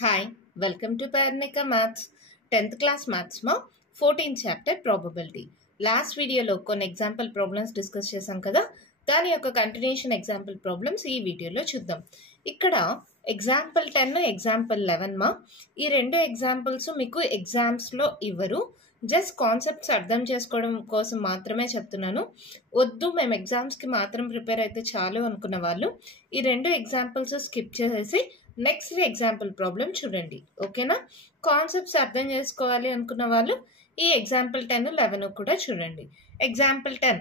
Hi, welcome to Parnika Maths 10th class Maths ma 14th chapter probability. Last video lo కొన్ని example problems discuss చేసాం కదా, దాని యొక్క continuation example problems ఈ వీడియోలో చూద్దాం. ఇక్కడ example 10 example 11 మా ఈ రెండు ఎగ్జాంపుల్స్ మీకు ఎగ్జామ్స్ లో ఇవ్వరు, జస్ట్ కాన్సెప్ట్స్ అర్థం చేసుకోవడం కోసం మాత్రమే చెప్తున్నాను. వద్దు మేము ఎగ్జామ్స్ కి మాత్రం ప్రిపేర్ అయితే చాలు అనుకున్న వాళ్ళు ఈ రెండు ఎగ్జాంపుల్స్ స్కిప్ చేసేసి నెక్స్ట్ ఎగ్జాంపుల్ ప్రాబ్లం చూడండి, ఓకేనా. కాన్సెప్ట్స్ అర్థం చేసుకోవాలి అనుకున్న వాళ్ళు ఈ ఎగ్జాంపుల్ 10 11 కూడా చూడండి. Example 10,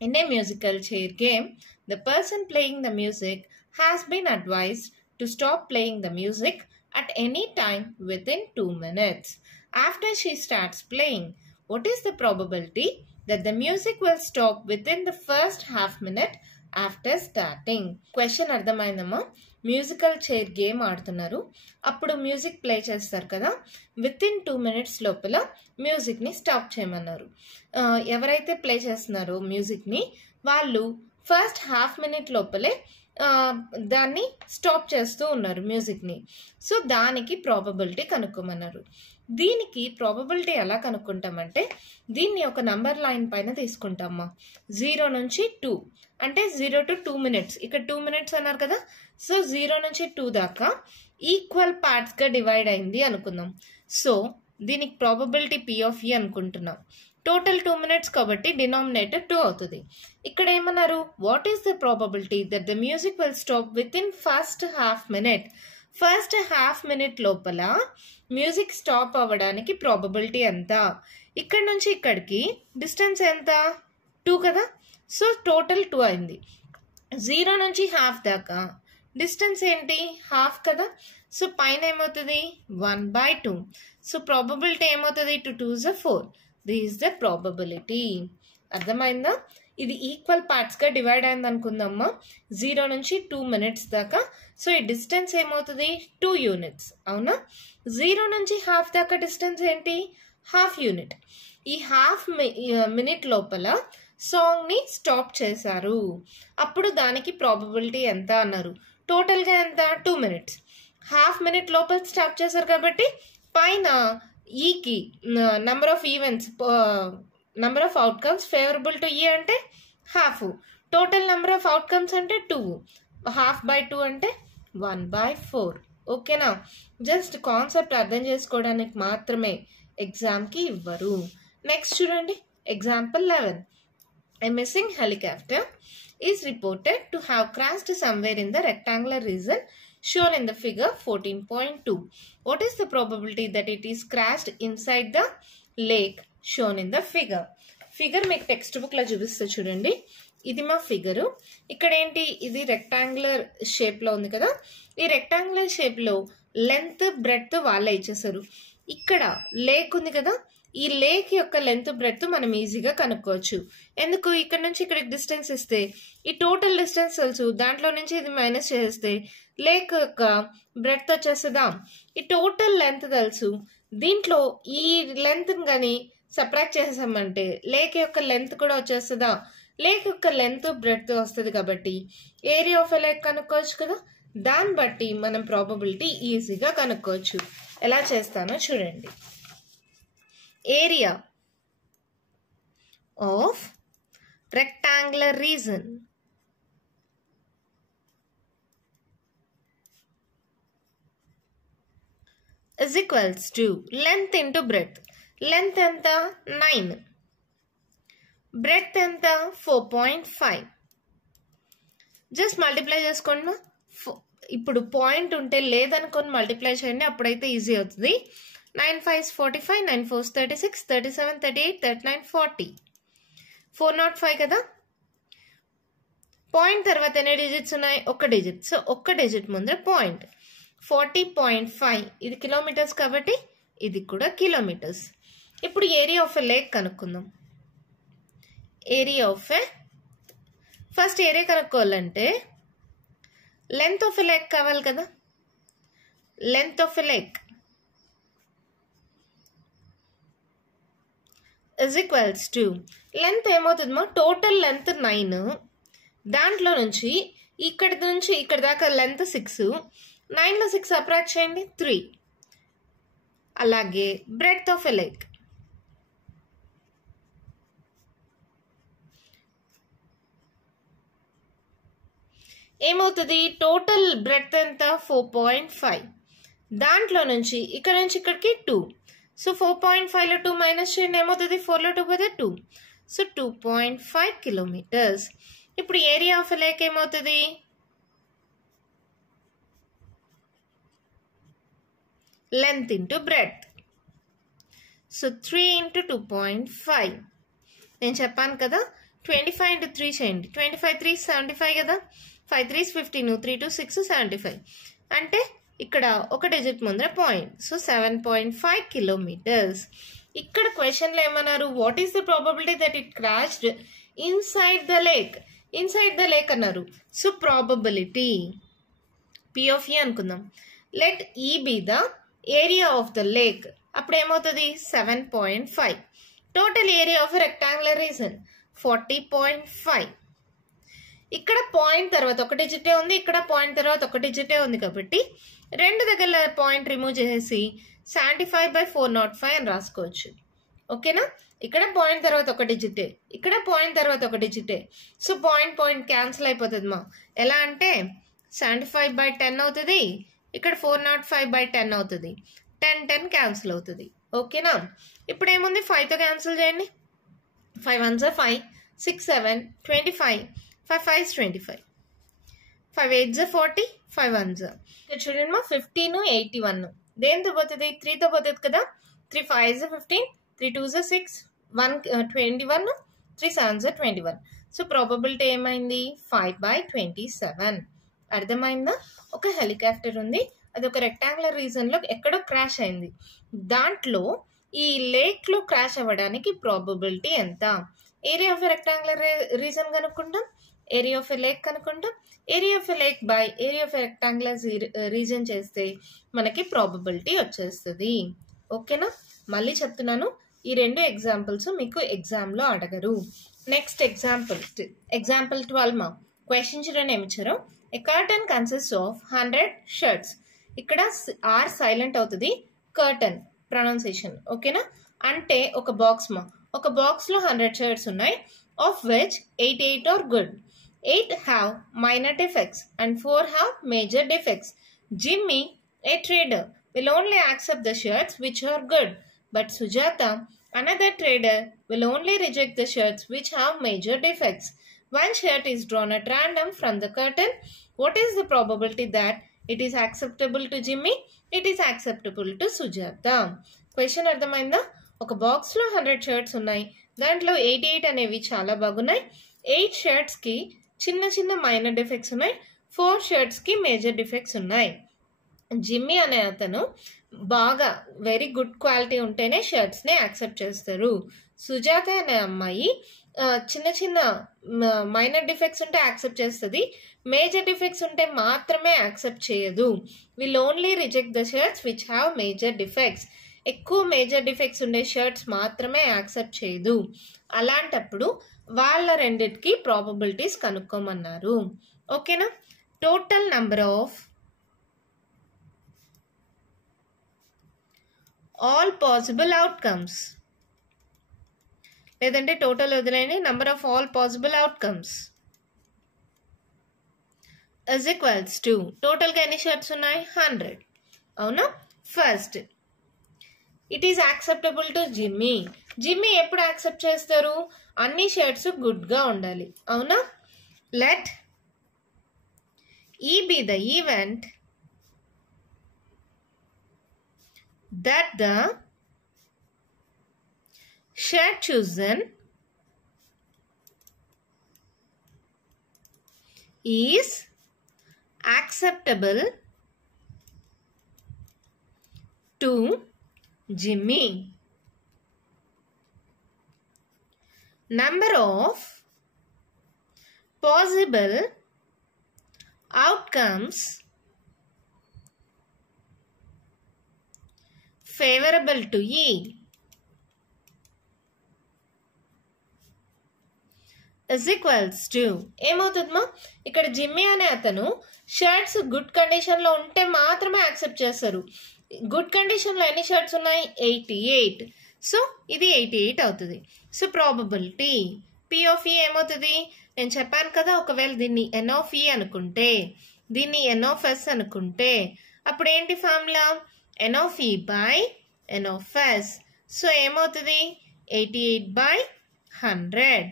in a musical chair game the person playing the music has been advised to stop playing the music at any time within 2 minutes. After she starts playing, what is the probability that the music will stop within the first half minute after starting? Question అర్థమైందమ్మా. Musical chair game ఆడుతున్నారు, అప్పుడు music play చేస్తారు కదా, within 2 minutes లోపల మ్యూజిక్ని stop చేయమన్నారు. ఎవరైతే play చేస్తున్నారో మ్యూజిక్ని వాళ్ళు ఫస్ట్ హాఫ్ మినిట్ లోపలే దాన్ని స్టాప్ చేస్తూ ఉన్నారు మ్యూజిక్ని. సో దానికి ప్రాబబిలిటీ కనుక్కోమన్నారు. దీనికి ప్రాబబిలిటీ ఎలా కనుక్కుంటామంటే దీన్ని ఒక నంబర్ లైన్ పైన తీసుకుంటామా. 0 నుంచి 2 అంటే 0 to 2 minutes, ఇక్కడ 2 minutes అన్నారు కదా, సో 0 నుంచి 2 దాకా ఈక్వల్ పార్ట్స్గా డివైడ్ అయింది అనుకుందాం. సో దీనికి ప్రాబబిలిటీ P of E అనుకుంటున్నాం. టోటల్ 2 minutes కాబట్టి డినామినేటర్ 2 అవుతుంది. ఇక్కడ ఏమన్నారు, what is the probability that the music will stop with in first half minute. First half minute లోపల మ్యూజిక్ స్టాప్ అవ్వడానికి ప్రాబబిలిటీ ఎంత. ఇక్కడ నుంచి ఇక్కడికి డిస్టెన్స్ ఎంత, 2 కదా, సో టోటల్ 2 అయింది. 0 నుంచి హాఫ్ దాకా డిస్టెన్స్ ఏంటి, హాఫ్ కదా, సో పైన ఏమవుతుంది 1/2. సో ప్రాబబిలిటీ ఏమవుతుంది, 2 2s are 4. This is the probability. అర్థమైందా? ఇది ఈక్వల్ పార్ట్స్గా డివైడ్ అయింది అనుకుందామా, 0 నుంచి 2 minutes దాకా. సో ఈ డిస్టెన్స్ ఏమవుతుంది 2 units, అవునా. 0 నుంచి హాఫ్ దాకా డిస్టెన్స్ ఏంటి, హాఫ్ యూనిట్. ఈ హాఫ్ మినిట్ లోపల సాంగ్ని స్టాప్ చేశారు, అప్పుడు దానికి ప్రాబబిలిటీ ఎంత అన్నారు. టోటల్గా ఎంత, 2 minutes. హాఫ్ మినిట్ లోపల స్టాప్ చేశారు కాబట్టి పైన ఈకి number of events, number of outcomes favorable to E అంటే half, total number of outcomes అంటే 2, half/2 అంటే 1/4. ఓకేనా, జస్ట్ కాన్సెప్ట్ అర్థం చేసుకోవడానికి మాత్రమే ఎగ్జామ్కి ఇవ్వరు. నెక్స్ట్ చూడండి, example 11, a missing helicopter is reported to have crashed somewhere in the rectangular region shown in the figure 14.2. What is the probability that it is crashed inside the lake shown in the figure? Figure మీకు text book లో చూపిస్తా చూడండి. ఇది మా figure. ఇక్కడ ఏంటి, ఇది rectangular shape లో ఉంది కదా, ఈ రెక్టాంగులర్ షేప్ లో లెంత్ బ్రెడ్త్ వాళ్ళే ఇచ్చేసారు. ఇక్కడ లేక్ ఉంది కదా, ఈ లేక్ యొక్క లెంత్ బ్రెడ్త్ మనం ఈజీగా కనుక్కోవచ్చు. ఎందుకు, ఇక్కడ నుంచి ఇక్కడికి డిస్టెన్స్ ఇస్తే ఈ టోటల్ డిస్టెన్స్ తెలుసు, దాంట్లో నుంచి ఇది మైనస్ చేస్తే లేక్ యొక్క బ్రెడ్త్ వచ్చేస్తుందా. ఈ టోటల్ లెంత్ తెలుసు, దీంట్లో ఈ లెంత్ కానీ సబ్ట్రాక్ట్ చేసామంటే లేక్ యొక్క లెంత్ కూడా వచ్చేస్తుందా. లేక్ యొక్క లెంత్ బ్రెడ్త్ వస్తుంది కాబట్టి ఏరియా ఆఫ్ ఎ లేక్ కనుక్కోవచ్చు కదా, దాన్ని బట్టి మనం ప్రాబబిలిటీ ఈజీగా కనుక్కోవచ్చు. ఎలా చేస్తానో చూడండి. Area of rectangular reason is equals to length into breadth. Length ఎంత 9, breadth ఎంత 4.5. జస్ట్ మల్టిప్లై చేసుకోండి. ఇప్పుడు పాయింట్ ఉంటే లేదనుకొని మల్టిప్లై చేయండి, అప్పుడైతే ఈజీ అవుతుంది. 9 5s 45, 9 4s 36, 37 38 39 40, 405 కదా. పాయింట్ తర్వాత ఎన్ని డిజిట్స్ ఉన్నాయి, ఒక డిజిట్, సో ఒక్క డిజిట్ ముందర పాయింట్. 40.5 ఇది కిలోమీటర్స్ కాబట్టి ఇది కూడా కిలోమీటర్స్. ఇప్పుడు ఏరియా ఆఫ్ ఎ లేక్ కనుక్కుందాం. Area of a, first area కనుక్కోవాలంటే లెంత్ ఆఫ్ ఎ లేక్ కావాలి కదా. Length of a lake is equals to, length ఏమవుతుందమ్మా, టోటల్ లెంత్ 9, దాంట్లో నుంచి ఇక్కడ దాకా లెంత్ 6, 9లో 6 సబ్ట్రాక్ట్ చేయండి 3. అలాగే బ్రెడ్త్ ఆఫ్ ఎ లెగ్ ఏమవుతుంది? టోటల్ బ్రెడ్త్ ఎంత? 4.5. దాంట్లో నుంచి ఇక్కడ నుంచి ఇక్కడికి 2. సో 4.5లో 2 మైనస్ చేయండి, ఏమవుతుంది? 4లో 2 పోతే 2. So 2.5 kilometres. ఇప్పుడు ఏరియా ఆఫ్ ఎ లేక్ ఏమవుతుంది? Length into breadth. So 3 into 2.5. నేను చెప్పాను కదా 25 ఇంటూ 3 చేయండి. 25 3 75 కదా. 5 3 15, 3 2 6 75. అంటే ఇక్కడ ఒక డిజిట్ ముందర పాయింట్. So 7.5 kilometres. ఇక్కడ క్వశ్చన్లో ఏమన్నారు? What is the probability that it crashed inside the lake? Inside the lake అన్నారు. So probability P of E అనుకుందాం. Let E be the area of the lake. అప్పుడు ఏమవుతుంది? 7.5. Total area of rectangular region 40.5. ఇక్కడ point తర్వాత ఒక డిజిటే ఉంది, ఇక్కడ point తర్వాత ఒక డిజిటే ఉంది కాబట్టి రెండు దగ్గర పాయింట్ రిమూవ్ చేసేసి 75/405 అని రాసుకోవచ్చు. ఓకేనా? ఇక్కడ పాయింట్ తర్వాత ఒక డిజిటే, ఇక్కడ పాయింట్ తర్వాత ఒక డిజిటే. సో పాయింట్ క్యాన్సిల్ అయిపోతుంది మా. ఎలా అంటే 75/10 అవుతుంది, ఇక్కడ 405/10 అవుతుంది. 10 క్యాన్సిల్ అవుతుంది. ఓకేనా? ఇప్పుడు ఏముంది? 5తో క్యాన్సిల్ చేయండి. 5 1s 5, 6 7 25, 5 5s 25, 5 8s 40, 5 1s. ఇక్కడ చూడండి మా 15 81. దేంతో పోతుంది? 3తో పోతుంది కదా. 3 5s 15, 3 2s 6, 1 21, 3 7s 21. So probability ఏమైంది? 5/27. అర్థమైందా? ఒక హెలికాప్టర్ ఉంది, అది ఒక రెక్టాంగులర్ రీజన్లో ఎక్కడో క్రాష్ అయింది. దాంట్లో ఈ లేక్లో క్రాష్ అవ్వడానికి ప్రాబబిలిటీ ఎంత? Area of a rectangular region కనుక్కుంటాం, ఏరియా ఆఫ్ ఎ లేక్ కనుక్కుంటాం. Area of a lake by area of a rectangular region చేస్తే మనకి ప్రాబబిలిటీ వచ్చేస్తుంది. ఓకేనా? మళ్ళీ చెప్తున్నాను, ఈ రెండు ఎగ్జాంపుల్స్ మీకు ఎగ్జామ్లో అడగరు. నెక్స్ట్ ఎగ్జాంపుల్ 12 మా. క్వశ్చన్ చూడండి ఏమి ఇచ్చారో. ఏ కర్టన్ కన్సిస్ట్ ఆఫ్ 100 షర్ట్స్. ఇక్కడ ఆర్ సైలెంట్ అవుతుంది, కర్టన్ ప్రొనౌన్సియేషన్. ఓకేనా? అంటే ఒక బాక్స్ మా. ఒక బాక్స్లో 100 షర్ట్స్ ఉన్నాయి. Of which 88 are good, 8 have minor defects and 4 have major defects. Jimmy, a trader, will only accept the shirts which are good, but Sujata, another trader, will only reject the shirts which have major defects. One shirt is drawn at random from the curtain. What is the probability that it is acceptable to Jimmy? It is acceptable to Sujata. Question అర్థమైందా? ఒక బాక్స్లో 100 shirts ఉన్నాయి, దాంట్లో 88 అనేవి చాలా బాగున్నాయి, 8 షర్ట్స్కి చిన్న చిన్న మైనర్ డిఫెక్ట్స్ ఉన్నాయి, 4 షర్ట్స్కి మేజర్ డిఫెక్ట్స్ ఉన్నాయి. జిమ్మీ అనే అతను బాగా వెరీ గుడ్ క్వాలిటీ ఉంటేనే షర్ట్స్ని యాక్సెప్ట్ చేస్తారు. సుజాత అనే అమ్మాయి చిన్న చిన్న మైనర్ డిఫెక్ట్స్ ఉంటే యాక్సెప్ట్ చేస్తుంది, మేజర్ డిఫెక్ట్స్ ఉంటే మాత్రమే యాక్సెప్ట్ చేయదు. Will only reject the shirts which have major defects. ఎక్కువ మేజర్ డిఫెక్ట్స్ ఉండే షర్ట్స్ మాత్రమే యాక్సెప్ట్ చేయదు. అలాంటప్పుడు వాళ్ళ రెండిటికి ప్రాబబిలిటీస్ కనుక్కోమన్నారు. ఓకేనా? Total number of all possible outcomes, లేదంటే టోటల్ వదిలేని number of all possible outcomes is equals to టోటల్గా ఎన్ని షర్ట్స్ ఉన్నాయి? 100. అవునా? First it is acceptable to Jimmy. Jimmy ఎప్పుడు యాక్సెప్ట్ చేస్తారు? అన్ని షర్ట్స్ గుడ్గా ఉండాలి. అవునా? లెట్ ఈ be the event that the shirt chosen is acceptable to Jimmy. Number of possible outcomes favorable to E is equals to ఏమవుతుందమ్మా, ఇక్కడ Jimmy అనే అతను షర్ట్స్ గుడ్ కండిషన్లో ఉంటే మాత్రమే యాక్సెప్ట్ చేస్తారు. గుడ్ కండిషన్లో ఎన్ని షర్ట్స్ ఉన్నాయి? 88. సో ఇది 88 అవుతుంది. సో ప్రాబబిలిటీ పి ఆఫ్ ఈ ఏమవుతుంది? నేను చెప్పాను కదా, ఒకవేళ దీన్ని ఎన్ ఆఫ్ ఈ అనుకుంటే, దీన్ని ఎన్ ఆఫ్ ఎస్ అనుకుంటే, అప్పుడు ఏంటి formula? N of E by N of S. So ఏమవుతుంది? 88/100.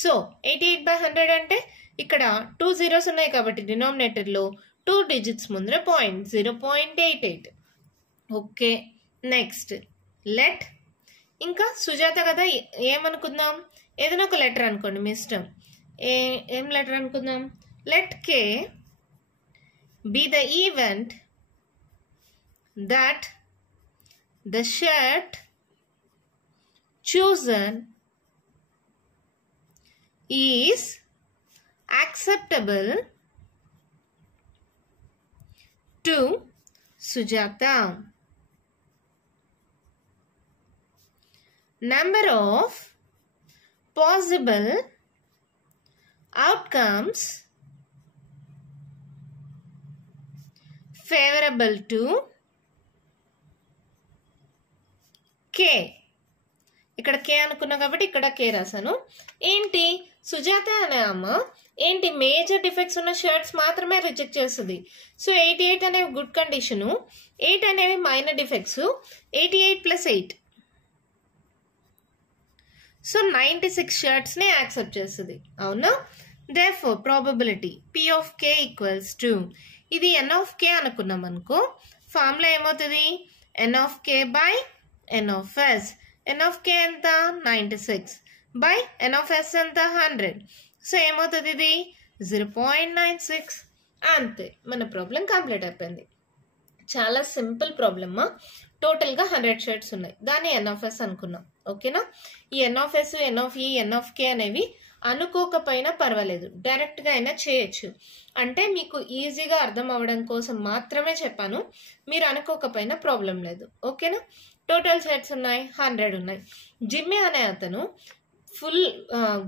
సో 88/100 అంటే ఇక్కడ 2 zeros ఉన్నాయి కాబట్టి డినామినేటర్లో 2 digits ముందర పాయింట్ 0.88. ఓకే, నెక్స్ట్ లెట్, ఇంకా సుజాత కదా, ఏమనుకుందాం? ఏదైనా ఒక లెటర్ అనుకోండి, మీ ఇష్టం. ఏం లెటర్ అనుకుందాం? Let K be the event that the shirt chosen is acceptable to Sujata. Number of possible outcomes favorable to K. ఇక్కడ కే అనుకున్నా కాబట్టి ఇక్కడ కే రాశాను. ఏంటి, సుజాత అనే అమ్మ ఏంటి మేజర్ డిఫెక్ట్స్ ఉన్న షర్ట్స్ మాత్రమే రిజెక్ట్ చేస్తుంది. సో 88 అనేవి గుడ్ కండిషను, 8 అనేవి మైనర్ డిఫెక్ట్స్. 88 + 8, సో 96 షర్ట్స్ని యాక్సెప్ట్ చేస్తుంది. అవునా? Therefore probability P of K equals to, ఇది ఎన్ ఆఫ్ కే అనుకున్నాం అనుకో, ఫార్ములా ఏమవుతుంది? N of K by N of S. N of K ఎంత? 96 బై ఎన్ ఆఫ్ ఎస్ ఎంత? 100. సో ఏమవుతుంది? ఇది 0.96. అంతే, మన ప్రాబ్లం కంప్లీట్ అయిపోయింది. చాలా సింపుల్ ప్రాబ్లమ్మా. టోటల్గా 100 షర్ట్స్ ఉన్నాయి, దాన్ని ఎన్ ఆఫ్ ఎస్ అనుకున్నాం. ఓకేనా? ఈ ఎన్ ఆఫ్ ఎస్, ఎన్ ఆఫ్ ఈ, ఎన్ ఆఫ్ కే అనేవి అనుకోకపోయినా పర్వాలేదు, డైరెక్ట్గా అయినా చేయొచ్చు. అంటే మీకు ఈజీగా అర్థం అవ్వడం కోసం మాత్రమే చెప్పాను, మీరు అనుకోకపోయినా ప్రాబ్లం లేదు. ఓకేనా? టోటల్ షర్ట్స్ ఉన్నాయి 100 ఉన్నాయి. జిమ్మి అనే అతను ఫుల్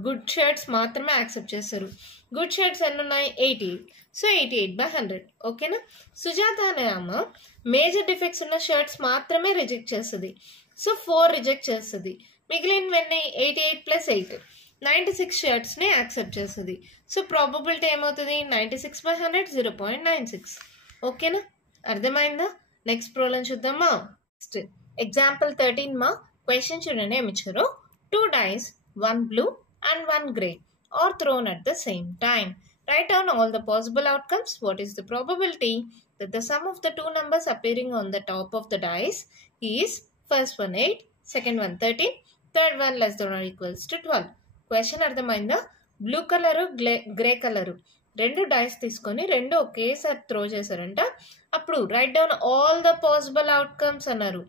గుడ్ షర్ట్స్ మాత్రమే యాక్సెప్ట్ చేస్తారు. గుడ్ షర్ట్స్ ఎన్ని ఉన్నాయి? 88. సో 88/100. ఓకేనా? సుజాత అనే అమ్మ మేజర్ డిఫెక్ట్స్ ఉన్న షర్ట్స్ మాత్రమే రిజెక్ట్ చేస్తుంది. సో 4 రిజెక్ట్ చేస్తుంది. మిగిలినవన్నీ 88 + 8, 96 షర్ట్స్ని యాక్సెప్ట్ చేస్తుంది. సో ప్రాబబిలిటీ ఏమవుతుంది? 96/100, 0.96. ఓకేనా? అర్థమైందా? నెక్స్ట్ ప్రాబ్లం చూద్దామా? ఎగ్జాంపుల్ 13 మా క్వశ్చన్ చూడండి ఏమి ఇచ్చారు. 2 dice, 1 blue and 1 grey are thrown at the same time. Write down all the possible outcomes. What is the probability that the sum of the two numbers appearing on the top of the dice is first one 8, second one 13, third one less than or equals to 12. Question అర్థమైందా? Blue colour grey colour రెండు dice తీసుకొని రెండు ఒకేసారి throw చేశారంట. అప్పుడు right down all the possible outcomes అన్నారు.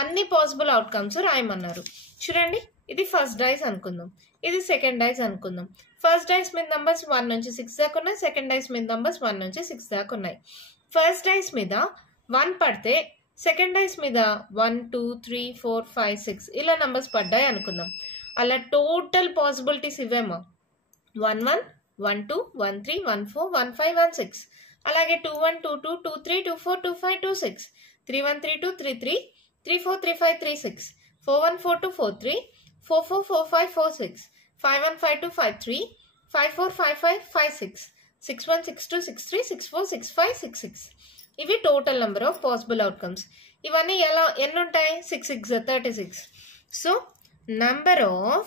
అన్ని possible outcomes రాయమన్నారు. చూడండి, ఇది ఫస్ట్ డైస్ అనుకుందాం, ఇది సెకండ్ డైస్ అనుకుందాం. ఫస్ట్ డైస్ మీద నంబర్స్ 1 నుంచి 6 దాకా ఉన్నాయి, సెకండ్ డైస్ మీద నంబర్స్ 1 నుంచి 6 దాకా ఉన్నాయి. ఫస్ట్ డైస్ మీద 1 పడితే సెకండ్ డైస్ మీద 1, 2, 3, 4, 5, 6 ఇలా నంబర్స్ పడ్డాయి అనుకుందాం. అలా టోటల్ పాసిబిలిటీస్ ఇవేమో 1, 1, 1, 2, 1, 3, 1, 4, 1, 5, 1, 6. అలాగే 2, 1, 2, 2, 2, 3, 2, 4, 2, 5, 2, 6, 3, 1, 3, 2, 3, 3, 3, 4, 3, 5, 3, 6, 4, 1, 4, 2, 4, 3, 4, 4, 4, 5, 4, 6, 5, 1, 5, 2, 5, 3, 5, 4, 5, 5, 5, 6, 6, 1, 6, 2, 6, 3, 6, 4, 6, 5, 6, 6. ఇవి total number of possible outcomes. ఇవన్నీ ఎన్ని ఉంటాయి? 6, 6, 36. So number of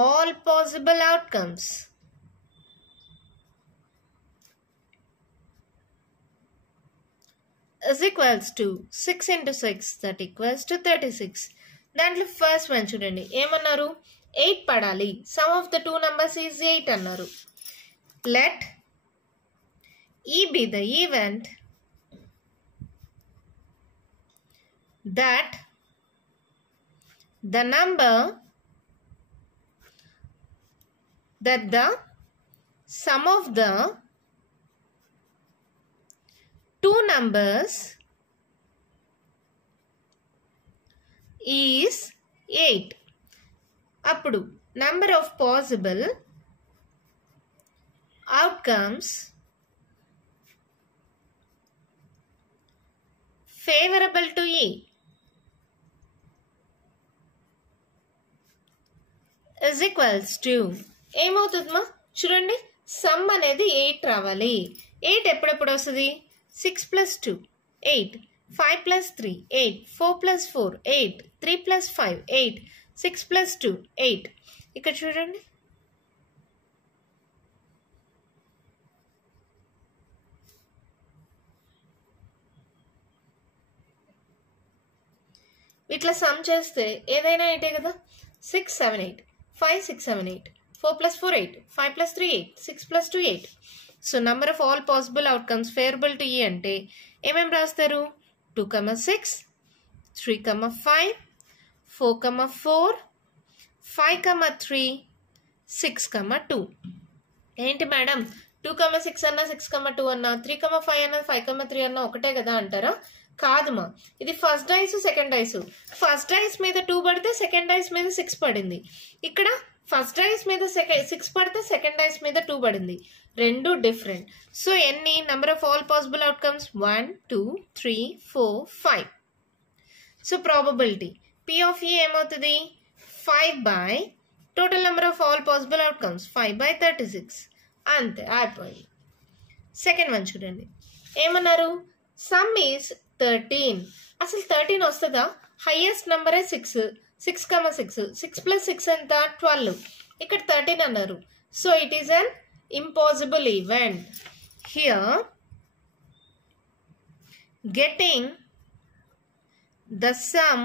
all possible outcomes is equals to 6 into 6, that equals to 36. దాంట్లో ఫస్ట్ వన్ చూడండి, ఏమన్నారు? 8 పడాలి, some of the two numbers is 8 అన్నారు. Let E be the event that the number that the sum of the two numbers is 8. అప్పుడు number of possible outcomes favorable to E is equals to ఏమవుతుందమ్మా చూడండి some అనేది 8 రావాలి 8 ఎప్పుడెప్పుడు వస్తుంది 6 + 2 8 5 + 3 8 4 + 4 8 3 + 5 8 6 + 2 8 ఇక్కడ చూడండి ఇట్లా సమ్ చేస్తే ఏదైనా 8 కదా 6 7 8 5 6 7 8 4 + 4 8 5 + 3 8 6 + 2 8 so number of all possible outcomes favorable to E అంటే ఏమేమి రాస్తారు 2, 6 3, 5 4, 4 5, 3 6, 2 ఏంటి మేడం 2, 6 అన్నా 6, 2 అన్నా 3, 5 అన్నా 5, 3 అన్నా ఒకటే కదా అంటారా కాదుమా ఇది first dice second dice first dice మీద 2 పడితే సెకండ్ డైస్ మీద 6 పడింది ఇక్కడ ఫస్ట్ డైస్ మీద 6 పడితే సెకండ్ డైస్ మీద 2 పడింది రెండు డిఫరెంట్ సో ఎన్ని number of all possible outcomes 1 2 3 4 5 so probability P of E ఏమవుతుంది 5 by total number of all possible outcomes 5 by 36 అంతే అయిపోయింది సెకండ్ వన్ చూడండి ఏమన్నారు సమ్ ఈజ్ 13 అసలు 13 వస్తుందా హైయెస్ట్ నంబరే 6 6, 6 6 + 6 ఎంత 12 ఇక్కడ 13 అన్నారు so it is an impossible event here getting the sum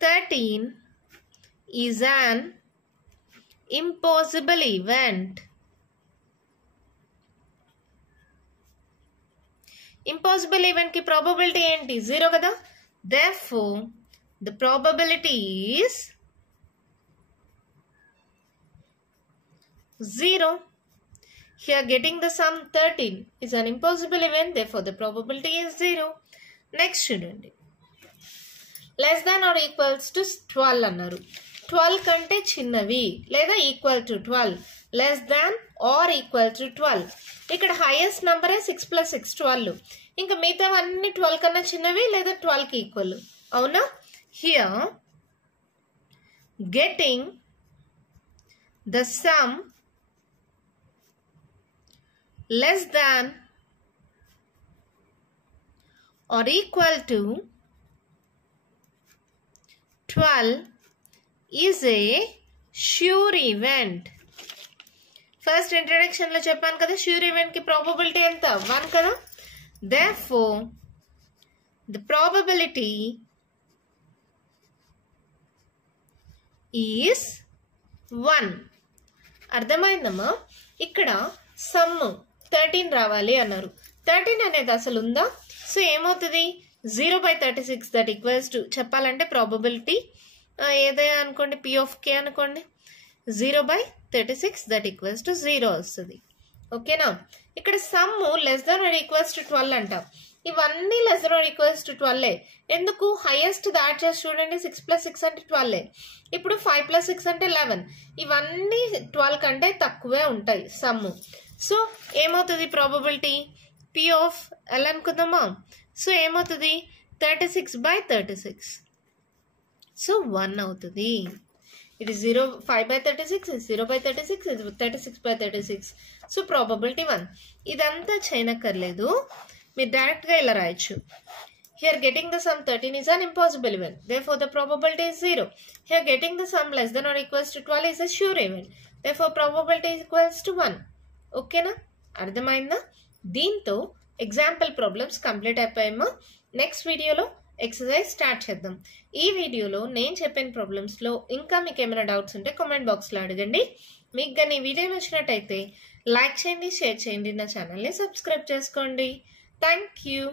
13 is an impossible event. Impossible event की probability ఏంటి 0 కదా therefore the probability is 0. Here getting the sum 13 is an impossible event therefore the probability is 0. Next చూడండి less than or equals to 12 అన్నారు 12 కంటే చిన్నవి లేదా equal to 12 less than or equal to 12 ఇక్కడ highest నంబరే 6 + 6 12 ఇంకా మిగతావన్నీ 12 కన్నా చిన్నవి లేదా 12 కి ఈక్వల్ అవునా here getting the sum less than or equal to 12 is a sure event. First introduction లో చెప్పాను కదా sure event కి probability ఎంత 1 కదా therefore the probability is 1. అర్థమైందమ్మా ఇక్కడ సమ్ 13 రావాలి అన్నారు 13 అనేది అసలు ఉందా సో ఏమవుతుంది 0/36 దట్ ఈక్వల్స్ టు చెప్పాలంటే ప్రాబబిలిటీ ఏదైనా అనుకోండి P of K అనుకోండి 0/36 దట్ ఈక్వల్స్ టు 0 వస్తుంది ఓకేనా ఇక్కడ some less than or equals to 12 అంటాం ఇవన్నీ less than or equals to 12 ఎందుకు హైయెస్ట్ దాట్ చేసి చూడండి 6 + 6 అంటే 12 ఇప్పుడు 5 + 6 అంటే 11 ఇవన్నీ 12 కంటే తక్కువే ఉంటాయి సమ్ సో ఏమవుతుంది ప్రాబబిలిటీ P of L అనుకుందామా సో ఏమవుతుంది 36/36 సో 1 అవుతుంది ఇది 5/36 0/36 ఇది 36/36 సో ప్రాబబిలిటీ 1 ఇదంతా చేయనక్కర్లేదు మీరు డైరెక్ట్ గా ఇలా రాయొచ్చు here getting the sum 13 is an impossible event therefore the probability is 0 here getting the sum less than or equals to 12 is a sure event therefore probability is equals to 1 ఓకేనా అర్థమైందా దీంతో example problems complete అయిపోయామా next వీడియోలో exercise start చేద్దాం ఈ వీడియోలో నేను చెప్పిన ప్రాబ్లమ్స్లో ఇంకా మీకు ఏమైనా డౌట్స్ ఉంటే కామెంట్ బాక్స్లో అడగండి మీకు కానీ వీడియో నచ్చినట్టయితే లైక్ చేయండి షేర్ చేయండి నా ఛానల్ని సబ్స్క్రైబ్ చేసుకోండి థ్యాంక్ యూ